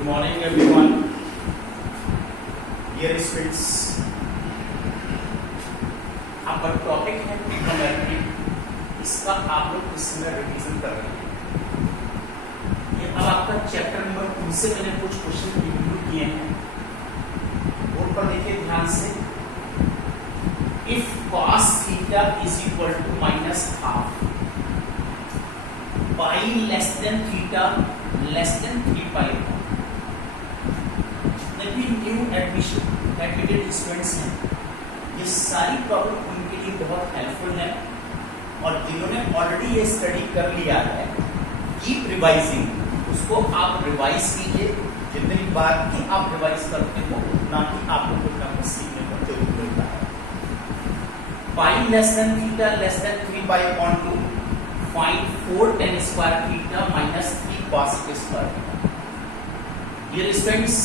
Good morning everyone. Dear students, आपका topic है trigonometry. इसका आप लोग इस समय रिवीजन कर रहे हैं. ये अब आपका चैप्टर नंबर 2 से मैंने कुछ क्वेश्चन रिव्यू किए हैं. बोर्ड पर देखिए ध्यान से. If cos theta is equal to -half, pi less than theta less than 3 pi. जितने भी न्यू एडमिटेड स्टूडेंट्स हैं, ये सारी प्रॉब्लम उनके लिए बहुत हेल्पफुल है. और जिन्होंने ऑलरेडी ये स्टडी कर लिया है, कीप रिवाइजिंग. उसको आप रिवाइज कीजिए. जितनी बार भी आप रिवाइज करते हो उतना ही आपको कुछ ना कुछ सीखने को जरूर मिलता है. Pi less than theta less than 3 pi upon 2. Find 4 tan square theta minus 3 cos square. ये स्टूडेंट्स,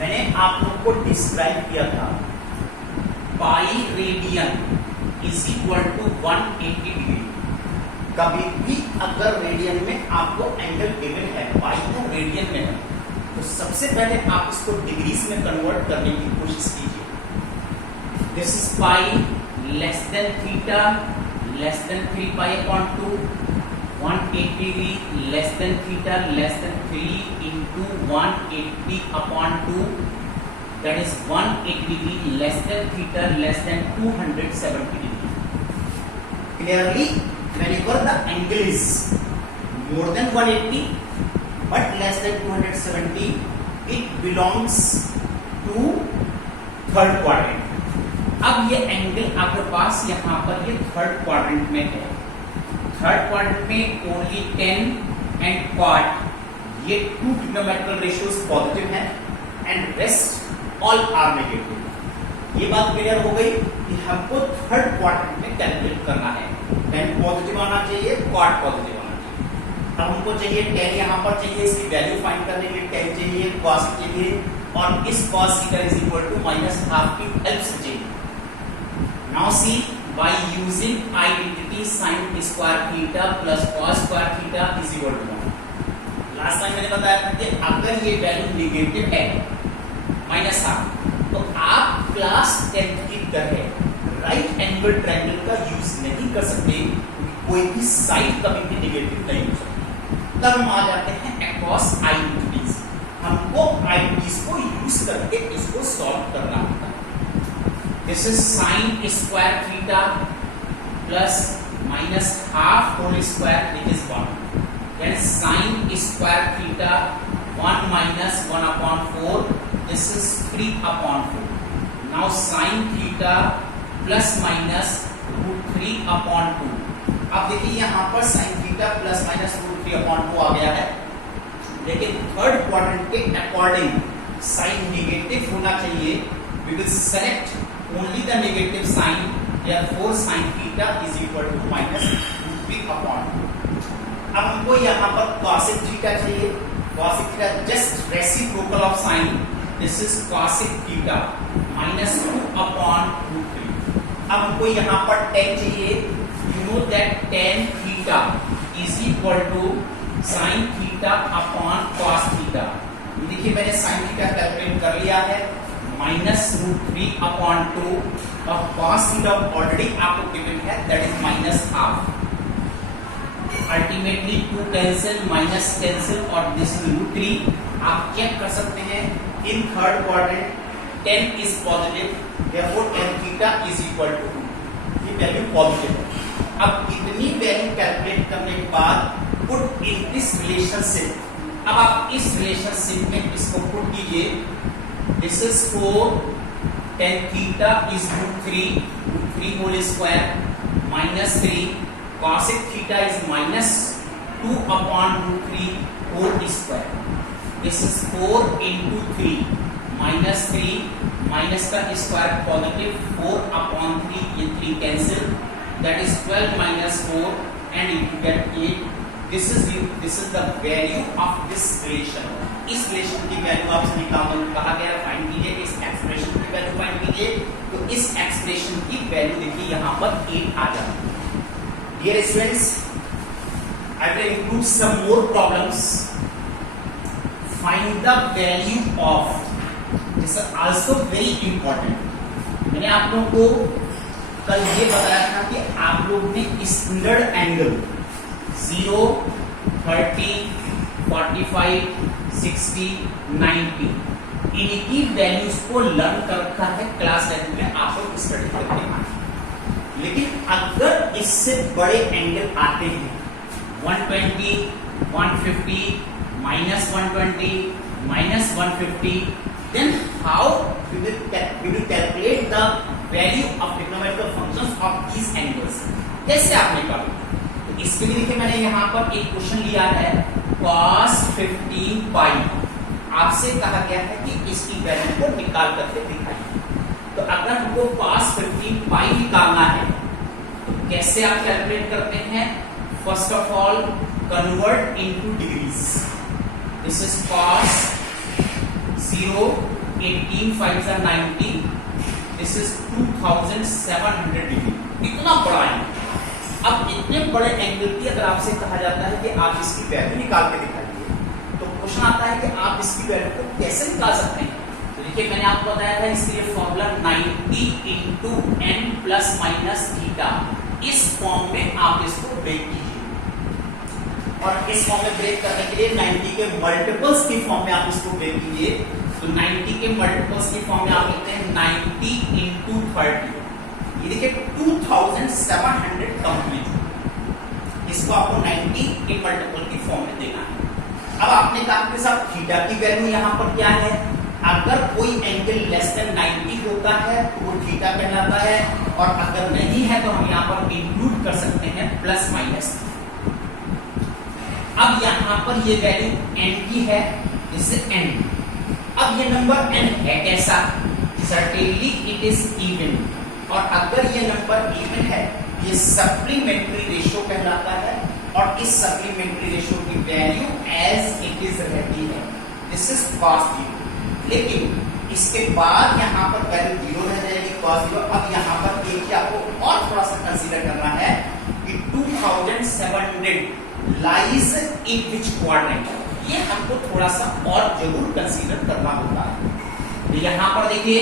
मैंने आप लोग को डिस्क्राइब किया था pi radian is equal to 180 degree. कभी भी अगर रेडियन में आपको एंगल गिवन है, पाई तो रेडियन में है, तो सबसे पहले आप इसको डिग्रीज में कन्वर्ट करने की कोशिश कीजिए. This is pi less than theta less than 3 pi upon 2. 180 degree less than theta less than 3 into 180 upon 2, that is 180 degree less than theta less than 270 degree. Clearly, whenever the angle is more than 180 but less than 270, it belongs to third quadrant. अब ये angle आपके पास यहाँ पर ये third quadrant में है. Third quadrant में only tan and cot, ये 2 ट्रिग्नोमेट्रिकल रेशियोज पॉजिटिव हैं and rest all are negative. ये बात क्लियर हो गई कि हमको थर्ड क्वाड्रेंट में कैलकुलेट करना है. tan पॉजिटिव आना चाहिए, cot पॉजिटिव आना चाहिए. अब हमको चाहिए tan, यहाँ पर चाहिए इसकी वैल्यू फाइंड करने के लिए tan चाहिए, cos चाहिए, और इस cos theta is equal to -half की हेल्प से चाहिए. Now see, by using identity sin square theta plus cos square theta is equal to 1. Last time मैंने बताया था कि अगर ये वैल्यू नेगेटिव है -half, तो आप क्लास 10th की तरह राइट एंगल ट्रायंगल का यूज नहीं कर सकते. कोई भी साइड कभी भी नेगेटिव नहीं हो सकती. तब हम आ जाते हैं अक्रॉस आइडेंटिटीज. हमको आइडेंटिटीज को यूज करके इसको सॉल्व करना होता है. This is sin square theta plus -half whole square, which is 1. Then sin square theta 1 minus 1 upon 4. This is 3 upon 4. Now sin theta plus minus √3 upon 2. अब देखिए यहाँ पर sin theta plus minus √3 upon 2 आ गया है. लेकिन third quadrant के according sin negative होना चाहिए. We will select only the negative sign, therefore sin theta is equal to -√3 upon 2. अब हमको यहाँ पर cosec theta चाहिए. cosec theta just reciprocal of sin. This is cosec theta -2 upon √3. अब हमको यहाँ पर tan चाहिए. You know that tan theta is equal to sin theta upon cos theta. देखिए मैंने sin theta कैलकुलेट कर लिया है, -√3 upon 2, और cos theta ऑलरेडी आपको गिवन है, that is -half. Ultimately 2 cancel, minus cancel, और दिस √3. आप चेक कर सकते हैं in third quadrant tan is positive, therefore tan theta is equal to 2. ये वैल्यू पॉजिटिव है. अब इतनी वैल्यू कैलकुलेट करने के बाद पुट इन दिस रिलेशनशिप. अब आप इस रिलेशनशिप में इसको पुट कीजिए. This is 4 tan theta is √3 whole square -3 cosec theta is -2 upon √3 whole square. This is 4 into 3 -3 minus का स्क्वायर पॉजिटिव 4 upon 3, ये 3 cancel, that is 12 minus 4 and you get 8. This is the value of this relation. इस relation की value आपसे निकालना कहा गया, find कीजिए. इस एक्सप्रेशन की वैल्यू फाइंड कीजिए. तो इस एक्सप्रेशन की वैल्यू देखिए यहाँ पर 8 आ जाती है. Dear students, I will include some more problems. Find the value of, this is also very important. मैंने आप लोगों को कल ये बताया था कि आप लोग ने स्टैंडर्ड एंगल 0, 30, 45, 60, 90 इनकी वैल्यूज को लर्न कर रखा है क्लास 10 में, आप लोग स्टडी करते हैं। लेकिन अगर इससे बड़े एंगल आते हैं 120, 150, -120, -150, then how we will calculate the value of trigonometrical functions of these angles? कैसे आप निकालोगे? तो इसके लिए देखिए मैंने यहाँ पर एक क्वेश्चन लिया है cos 15 पाई। आपसे कहा गया है कि इसकी वैल्यू को निकाल करके दिखाइए। तो अगर हमको cos 15 पाई निकालना है तो कैसे आप कैलकुलेट करते हैं? First of all convert into degrees. This is cos 0, 18 5 90, this is 2700 degree. इतना बड़ा है। अब इतने बड़े एंगल की अगर आपसे कहा जाता है कि आप इसकी वैल्यू निकाल के दिखाइए, तो क्वेश्चन आता है कि आप इसकी वैल्यू को कैसे निकाल सकते हैं? तो देखिए मैंने आपको बताया था इसके लिए formula 90 into n plus minus theta. इस फॉर्म में आप इसको ब्रेक कीजिए और इस फॉर्म में ब्रेक करने के लिए 90 के मल्टीपल्स की फॉर्म में आप इसको ब्रेक कीजिए। तो 90 के मल्टीपल्स की फॉर्म में आप लिखते हैं 90 इंटू 30। ये देखिए 2700 कंप्लीट। इसको आपको 90 के मल्टीपल की फॉर्म में देना है। अब आपने कहा कि साहब थीटा की वैल्यू यहाँ पर क्या है? अगर कोई एंगल लेस देन 90 होता है तो वो थीटा कहलाता है, और अगर नहीं है तो हम यहाँ पर इंक्लूड कर सकते हैं प्लस माइनस। अब यहाँ पर ये वैल्यू n की है, इससे n। अब ये नंबर n है कैसा? सर्टेनली इट इज इवन, और अगर ये नंबर इवन है ये सप्लीमेंट्री रेशियो कहलाता है, और इस सप्लीमेंट्री रेशियो की वैल्यू एज इट इज रहती है। This is cos 0। लेकिन इसके बाद यहाँ पर वैल्यू 0 रह जाएगी cos 0। अब यहाँ पर एक ही आपको और थोड़ा सा कंसीडर करना है कि 2700 लाइज इन विच क्वाड्रेंट, ये हमको थोड़ा सा और जरूर कंसीडर करना होगा। तो यहाँ पर देखिए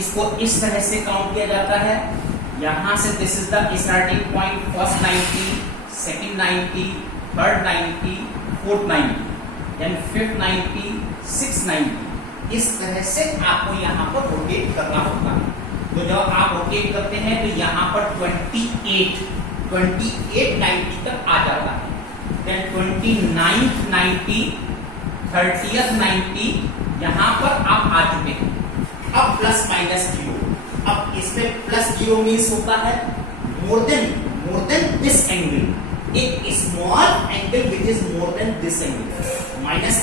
इसको इस तरह से काउंट किया जाता है। यहां से this is the starting point, first 90, second 90, third 90, fourth 90, then fifth 90, six 90। इस तरह से आपको यहाँ पर रोटेट करना होगा। तो जब आप रोटेट करते हैं तो यहाँ पर 28 90 तक आ जाता है। देन 29th 90, 30th 90 यहाँ पर आप आ चुके हैं। अब प्लस माइनस 0। अब इसमें प्लस 0 मीन्स होता है मोर देन दिस एंगल, एक small angle which is more than this angle. Minus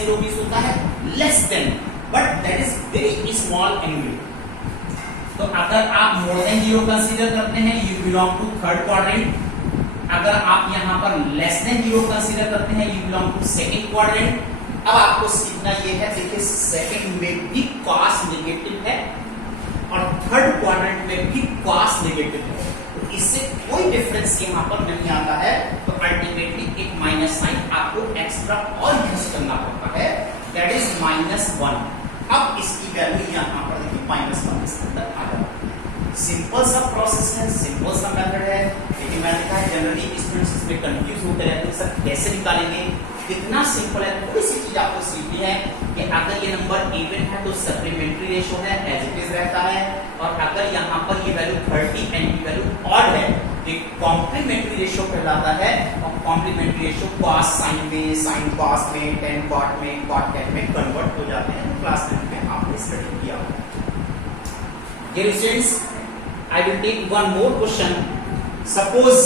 0 means होता है less than, but that is very small angle. तो अगर आप मोर देन 0 कंसीडर करते हैं you belong to third quadrant. अगर आप यहाँ पर लेस देन 0 कंसीडर करते हैं you belong to second quadrant. अब आपको सीखना ये है, देखिए सेकंड में भी cos नेगेटिव है और थर्ड क्वाड्रेंट में भी cos नेगेटिव है, तो इससे कोई डिफरेंस यहाँ पर नहीं आता है। तो अल्टीमेटली एक माइनस साइन आपको एक्स्ट्रा और यूज करना पड़ता है, दैट इज -1। अब इसकी वैल्यू यहाँ पर देखिए -1 इसके अंदर आ जाता है। सिंपल सा प्रोसेस है, सिंपल सा मेथड है, लेकिन मैंने देखा है जनरली स्टूडेंट्स इसमें कंफ्यूज होते रहते हैं, सर कैसे निकालेंगे? कितना सिंपल है। थोड़ी सी चीज आपको सीखनी है कि अगर ये नंबर इवन है तो सप्लीमेंट्री रेशियो है, एज इट इज रहता है, और अगर यहाँ पर ये वैल्यू 30 एंड की वैल्यू ऑड है तो कॉम्प्लीमेंट्री रेशियो कहलाता है। और कॉम्प्लीमेंट्री रेशियो cos साइन में, साइन cos में, tan cot में, cot tan में कन्वर्ट हो जाते हैं। क्लास 10 में आपने स्टडी किया होगा। Dear students, I will take one more question. Suppose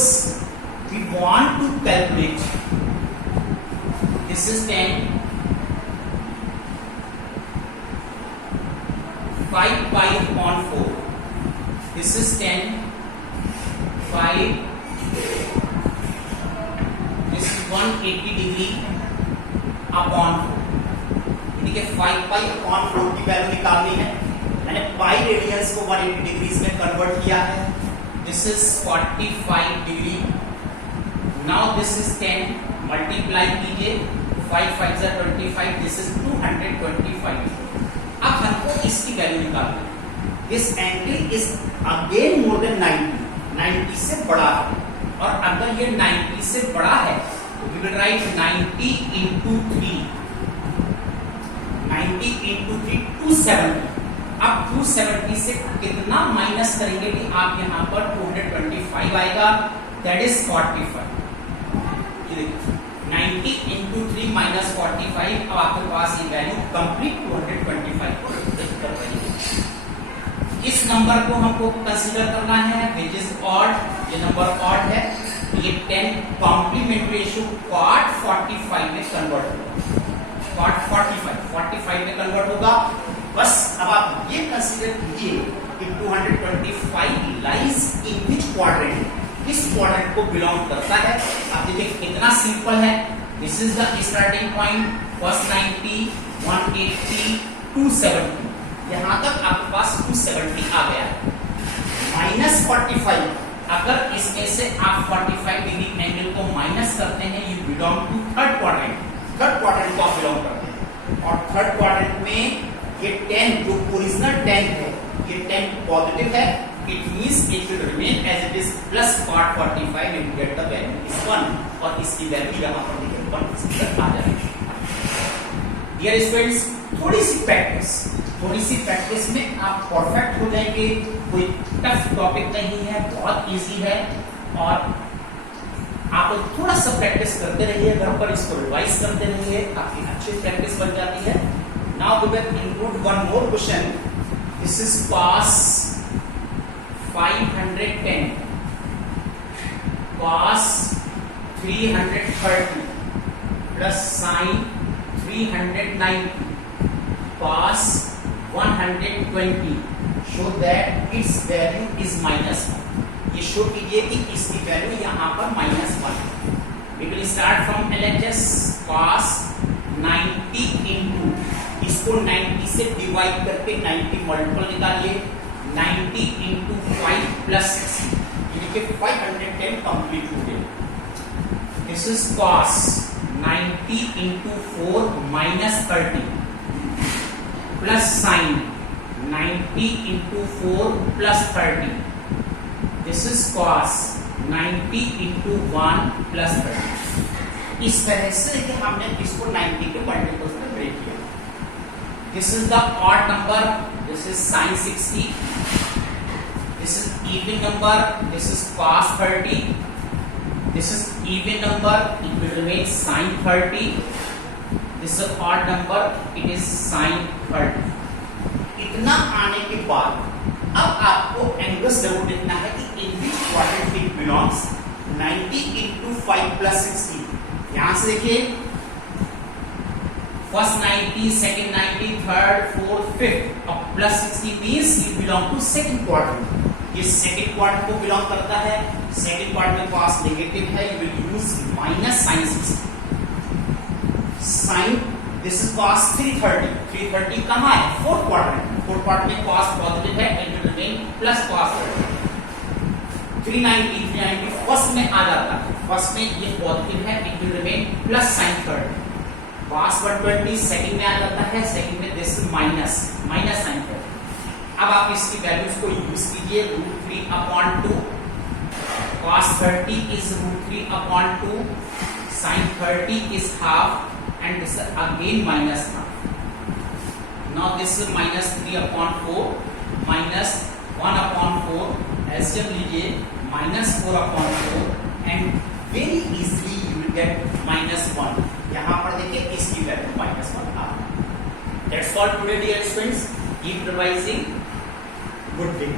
we want to calculate, this is 10, 5 pi upon 4, this is 10, 5, this is 180 degree upon 4। देखिए 5 pi upon 4 की वैल्यू निकालनी है। मैंने पाई रेडियंस को 180 डिग्रीज में कन्वर्ट किया है। This is 45 degree. Now this is 10, multiply कीजिए 5 5 जा 25, दिस इज 225। अब हमको इसकी वैल्यू निकालनी है। This angle is again more than 90 से बड़ा है, और अगर ये 90 से बड़ा है तो we will write 90 into 3, 90 into 3 270। अब 270 से कितना माइनस करेंगे कि आप यहाँ पर 225 आएगा, दैट इज 45। ये देखिए 90 into 3 minus 45, अब आपके पास ये वैल्यू कंप्लीट 225 को रिप्रेजेंट कर रही है। इस नंबर को हमको कंसीडर करना है विच इज ऑड, ये नंबर ऑड है, ये 10 कॉम्प्लीमेंट रेशियो cot 45 में कन्वर्ट होगा, cot 45 में कन्वर्ट होगा। बस अब आप ये कंसीडर कीजिए कि 225 लाइज इन विच क्वाड्रेंट, किस क्वाड्रेंट को बिलोंग करता है। आप देखिए कितना सिंपल है। This is the starting point, first 90, 180, 270, यहां तक आपके पास 270 आ गया है। माइनस 45, अगर इसमें से आप 45 डिग्री एंगल को माइनस करते हैं, you belong to third quadrant, third quadrant को आप बिलोंग करते हैं। और थर्ड क्वाड्रेंट में ये 10 जो ओरिजिनल 10 है, ये 10 पॉजिटिव है, it means it will remain as it is plus cot 45 and get the value is 1, और इसकी वैल्यू यहां पर देखिए 1 आ जाएगी। डियर स्टूडेंट्स, थोड़ी सी प्रैक्टिस में आप परफेक्ट हो जाएंगे। कोई टफ टॉपिक नहीं है, बहुत इजी है, और आप थोड़ा सा प्रैक्टिस करते रहिए घर पर, इसको रिवाइज करते रहिए, काफी अच्छी प्रैक्टिस बन जाती है। Now we will include one more question. This is cos 510, cos 330 plus sin 390, cos 120, show that its value is -1। ये शो कीजिए कि इसकी वैल्यू यहाँ पर -1। We will start from LHS, cos 90 into, इसको 90 से डिवाइड करके 90 मल्टीपल निकालिए, 90 into 5 plus 60, यानी कि 510 कंप्लीट हो गया। This is cos 90 into 4 minus 30 plus sin 90 into 4 plus 30, this is cos 90 into 1 plus 30। इस तरह से कि हमने इसको 90 के मल्टीपल्स में ब्रेक किया। This is the odd number, this is sin 60, this is even number, this is cos 30, this is even number, it will remain sin 30, this is odd number, it is sin 30। इतना आने के बाद अब आपको angles जरूर देखना है कि in which quadrant it belongs. 90 into 5 plus 60, यहां से देखिए first 90, second 90, third, fourth, fifth, अब plus 60 means you belong to second quadrant. ये सेकंड क्वाड्रेंट को बिलोंग करता है। सेकंड क्वाड्रेंट में पास नेगेटिव है, you will use minus sin 60। sin, this is cos 330, 330 कहां है? फोर्थ क्वाड्रेंट, फोर्थ क्वाड्रेंट में cos पॉजिटिव है, it will remain plus cos 30। 390 first में आ जाता है, फर्स्ट में ये पॉजिटिव है, it will remain plus sin 30। cos 120 second में आ जाता है, सेकंड में दिस माइनस sin 30। अब आप इसकी वैल्यूज को यूज कीजिए, √3/2, cos 30 is √3/2, sin 30 is half, and this is again minus half. Now this is -3/4 minus 1/4, LCM लीजिए -4/4, and very easily you will get -1। यहाँ पर देखिए इसकी वैल्यू -1 आ गई। That's all today dear students. Keep revising. Good day.